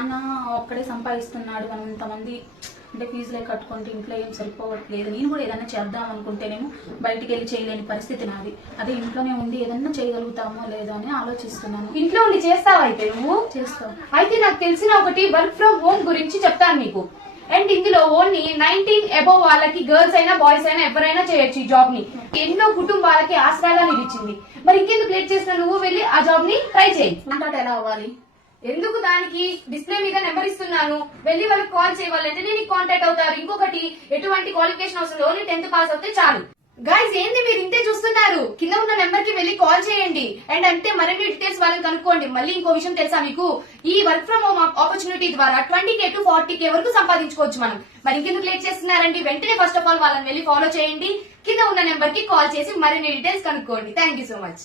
నాన్న ఒక్కడే సంపాదిస్తున్నాడు, మనం ఇంతమంది అంటే ఫీజులే కట్టుకుంటే ఇంట్లో ఏం సరిపోవట్లేదు. నేను కూడా ఏదైనా చేద్దాం అనుకుంటేనేమో బయటికి వెళ్ళి చేయలేని పరిస్థితి నాది. అదే ఇంట్లోనే ఉండి ఏదన్నా చేయగలుగుతామో లేదో అని ఆలోచిస్తున్నాను. ఇంట్లో ఉండి చేస్తావా అయితే నువ్వు? చేస్తావు. అయితే నాకు తెలిసిన ఒకటి వర్క్ ఫ్రం హోమ్ గురించి చెప్తాను నీకు. అండ్ ఇందులో ఓన్లీ 19 అబోవ్ వాళ్ళకి, గర్ల్స్ అయినా బాయ్స్ అయినా ఎవరైనా చేయొచ్చు ఈ జాబ్ ని. ఎన్నో కుటుంబాలకి ఆసరాగా నిలిచింది. మరి ఇంకెందుకు లేట్ చేసినా నువ్వు వెళ్ళి ఆ జాబ్ ని ట్రై చేయి. కాంటాక్ట్ ఎలా అవ్వాలి? ఎందుకు దానికి డిస్ప్లే మీద నెంబర్ ఇస్తున్నాను, వెళ్ళి వాళ్ళకి కాల్ చేయవాలంటే నేను కాంటాక్ట్ అవుతారు. ఇంకొకటి, ఎటువంటి క్వాలిఫికేషన్ అవసరం, ఓన్లీ 10th పాస్ అవుతే చాలు. గైస్ ఏంది మీరు ఇంతే చూస్తున్నారు? కింద ఉన్న నెంబర్ కి వెళ్ళి కాల్ చేయండి. అండ్ అంటే మరిన్ని డీటెయిల్స్ వాళ్ళని కనుక్కోండి. మళ్ళీ ఇంకో విషయం తెలుసా మీకు, ఈ వర్క్ ఫ్రం హోమ్ ఆపర్చునిటీ ద్వారా 20K to 40K వరకు సంపాదించుకోవచ్చు మనం. మరి ఇంకెందుకు లేట్ చేస్తున్నారండి? వెంటనే ఫస్ట్ ఆఫ్ ఆల్ వాళ్ళని వెళ్ళి ఫాలో చేయండి. కింద ఉన్న నెంబర్ కి కాల్ చేసి మరిన్ని డీటెయిల్స్ కనుక్కోండి. Thank you so much.